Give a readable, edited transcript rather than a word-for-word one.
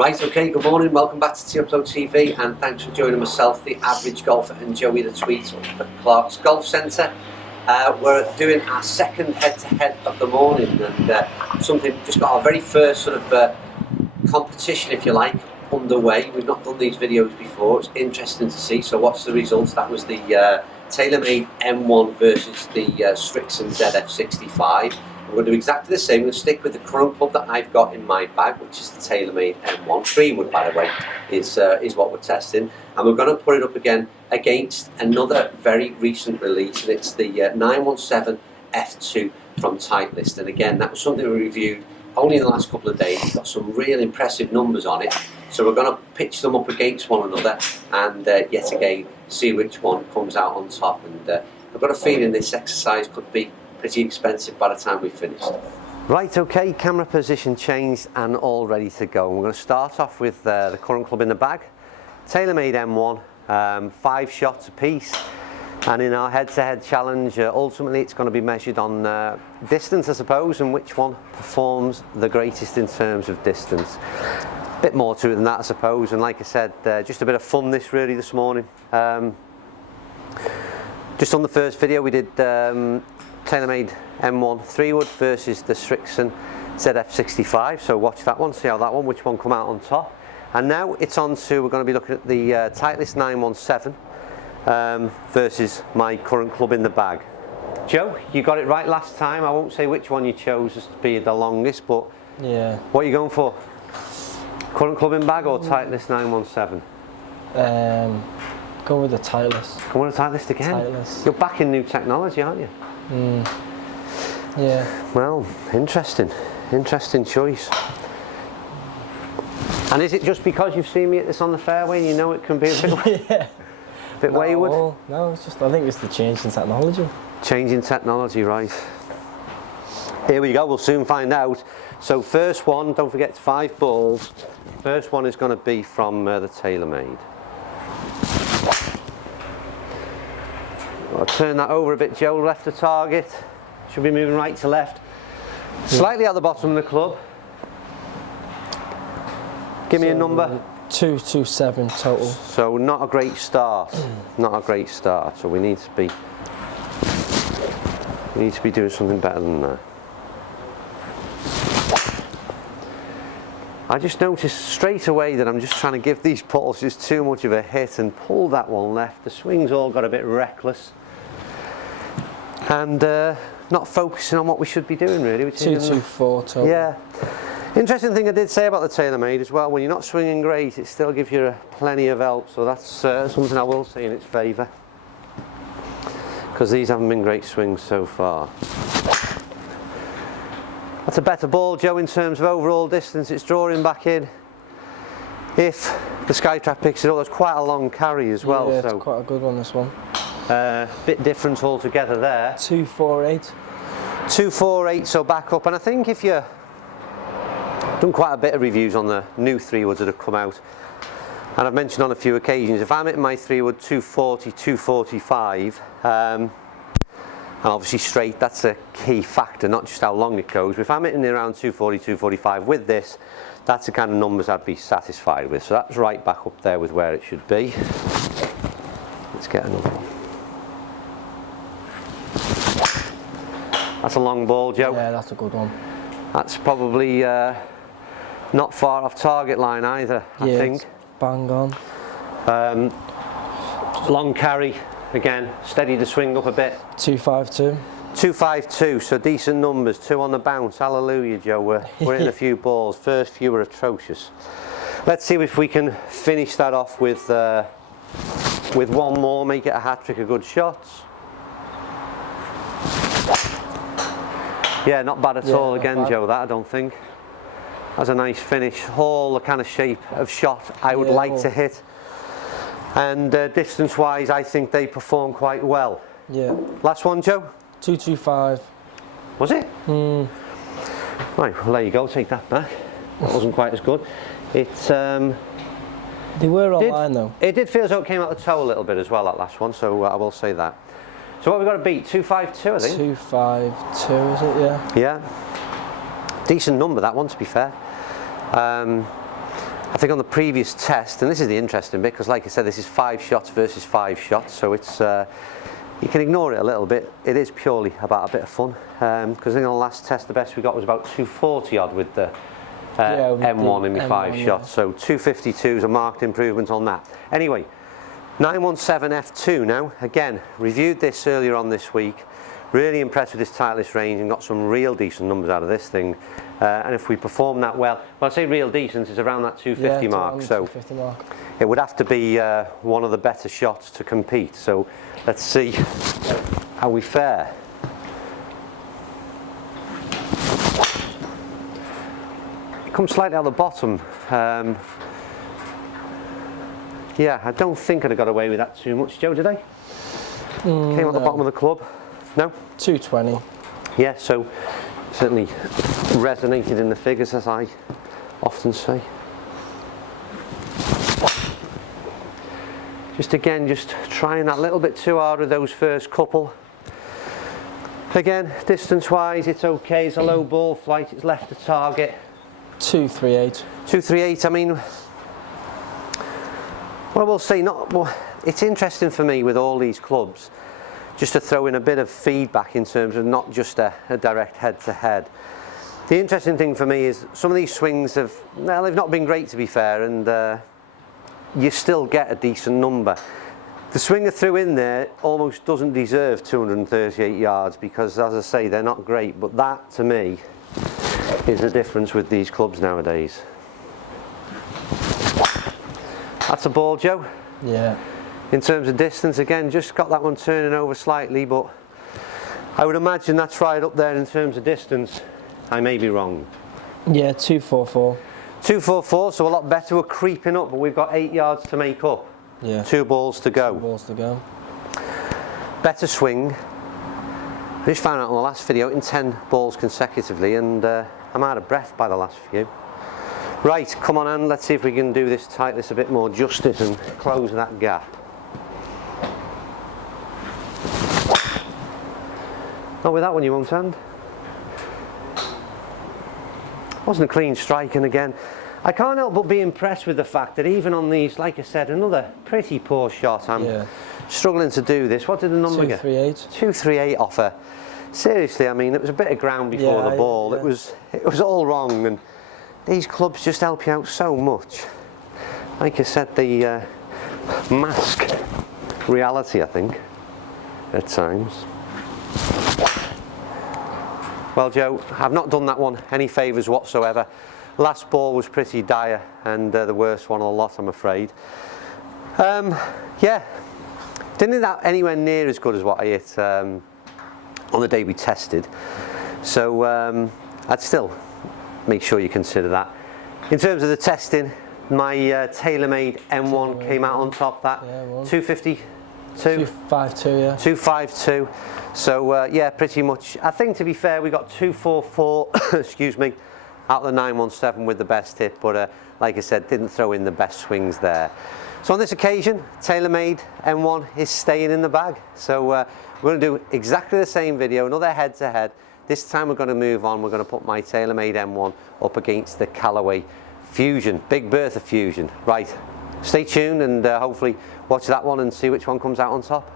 Right, okay, good morning, welcome back to T-Upload TV, and thanks for joining myself, the average golfer, and Joey the Tweet up at Clark's Golf Centre. We're doing our second head-to-head of the morning, and something, just got our very first sort of competition, if you like, underway. We've not done these videos before, it's interesting to see, so what's the results? That was the Taylormade M1 versus the Strixon ZF65. We're going to do exactly the same. We're going to stick with the current club that I've got in my bag, which is the Taylormade M1. 3-wood, by the way, is what we're testing. And we're going to put it up again against another very recent release, and it's the 917 F2 from Titleist. And again, that was something we reviewed only in the last couple of days. It's got some real impressive numbers on it. So we're going to pitch them up against one another and yet again see which one comes out on top. And I've got a feeling this exercise could be pretty expensive by the time we've finished. Right, okay, camera position changed and all ready to go. And we're going to start off with the current club in the bag, Taylormade M1, 5 shots apiece. And in our head-to-head challenge, ultimately it's going to be measured on distance, I suppose, and which one performs the greatest in terms of distance. A bit more to it than that, I suppose, and like I said, just a bit of fun this morning. Just on the first video we did Taylormade M1 3-wood versus the Strixon ZF65, so watch that one, see how that one, which one come out on top. And now it's on to, we're going to be looking at the Titleist 917 versus my current club in the bag. Joe, you got it right last time. I won't say which one you chose as to be the longest, but yeah, what are you going for? Current club in bag or Titleist 917? Go with the Titleist. Go with the Titleist again? Titleist. You're back in new technology, aren't you? Yeah. Well, interesting choice. And is it just because you've seen me at this on the fairway and you know it can be a bit, yeah. bit wayward? No, it's just, I think it's the change in technology. Change in technology, right. Here we go, we'll soon find out. So first one, don't forget, it's 5 balls. First one is going to be from the Taylormade. I'll turn that over a bit, Joe, left of target. Should be moving right to left. Slightly at the bottom of the club. Give me a number. 227 total. So not a great start. Not a great start. So we need to be doing something better than that. I just noticed straight away that I'm just trying to give these putters just too much of a hit and pull that one left. The swing's all got a bit reckless. And not focusing on what we should be doing really. Which 224 total. Yeah. Interesting thing I did say about the Taylormade as well, when you're not swinging great, it still gives you plenty of help. So that's something I will say in its favour. Because these haven't been great swings so far. That's a better ball, Joe, in terms of overall distance. It's drawing back in. If the Skytrap picks it up, that's quite a long carry as well. Yeah, so it's quite a good one, this one. Bit different altogether there. 248. 248, so back up. And I think if you've done quite a bit of reviews on the new 3-woods that have come out, and I've mentioned on a few occasions, if I'm hitting my 3-wood 240, 245, and obviously straight, that's a key factor, not just how long it goes. But if I'm hitting around 240, 245 with this, that's the kind of numbers I'd be satisfied with. So that's right back up there with where it should be. Let's get another one. That's a long ball, Joe. Yeah, that's a good one. That's probably not far off target line either, I think. It's bang on. Long carry. Again, steady the swing up a bit. 252. 252, so decent numbers. 2 on the bounce. Hallelujah, Joe. We're hitting a few balls. First few were atrocious. Let's see if we can finish that off with one more, make it a hat-trick of good shots. Yeah, not bad at all again, Joe, that I don't think. That's a nice finish. All the kind of shape of shot I would like to hit. And distance-wise, I think they perform quite well. Yeah. Last one, Joe? 225. Was it? Right, well there you go, take that back. That wasn't quite as good. They were online though. It did feel as though it came out the toe a little bit as well, that last one, so I will say that. So what have we got to beat? 252, I think? 252, is it? Yeah. Yeah. Decent number, that one, to be fair. I think on the previous test, and this is the interesting bit, because like I said, this is 5 shots versus 5 shots, so it's you can ignore it a little bit. It is purely about a bit of fun, because in the last test the best we got was about 240 odd with the M1 in my 5 shots, so 252 is a marked improvement on that. Anyway, 917 F2 now. Again, reviewed this earlier on this week. Really impressed with this Titleist range and got some real decent numbers out of this thing. And if we perform that well I say real decent, it's around that 250 mark. So 250 mark. It would have to be one of the better shots to compete. So let's see how we fare. It comes slightly out the bottom. Yeah, I don't think I'd have got away with that too much, Joe, did I? Came at the bottom of the club. No? 220. Yeah, so certainly resonated in the figures, as I often say. Just again, just trying that little bit too hard with those first couple. Again, distance-wise, it's okay. It's a low ball flight. It's left the target. 238. 238. I mean, what I will say, it's interesting for me with all these clubs, just to throw in a bit of feedback in terms of not just a direct head-to-head. The interesting thing for me is some of these swings have, well, they've not been great to be fair, and you still get a decent number. The swing I threw in there almost doesn't deserve 238 yards because, as I say, they're not great, but that to me is the difference with these clubs nowadays. That's a ball, Joe. Yeah. In terms of distance, again, just got that one turning over slightly, but I would imagine that's right up there in terms of distance. I may be wrong. Yeah, 244. 244, so a lot better. We're creeping up, but we've got 8 yards to make up. Yeah. 2 balls to go. 2 balls to go. Better swing. I just found out on the last video, in 10 balls consecutively, and I'm out of breath by the last few. Right, come on, Anne, let's see if we can do this Titleist a bit more justice and close that gap. Not with that one, you won't, Anne. Wasn't a clean strike, and again, I can't help but be impressed with the fact that even on these, like I said, another pretty poor shot. I'm struggling to do this. What did the number get? 238. 238 offer. Seriously, I mean, it was a bit of ground before the ball. Yeah. It was all wrong, and these clubs just help you out so much. Like I said, they mask reality, I think, at times. Well, Joe, I've not done that one any favours whatsoever. Last ball was pretty dire, and the worst one of the lot, I'm afraid. Yeah, didn't hit that anywhere near as good as what I hit on the day we tested. So I'd still make sure you consider that. In terms of the testing, my Taylormade M1 came out on top. That 252. 252, yeah. 252. So yeah, pretty much. I think, to be fair, we got 244. excuse me, out of the 917 with the best hit, but like I said, didn't throw in the best swings there. So on this occasion, Taylormade M1 is staying in the bag. So we're going to do exactly the same video, another head-to-head. This time we're going to move on. We're going to put my Taylormade M1 up against the Callaway Fusion, Big Bertha Fusion. Right, stay tuned and hopefully watch that one and see which one comes out on top.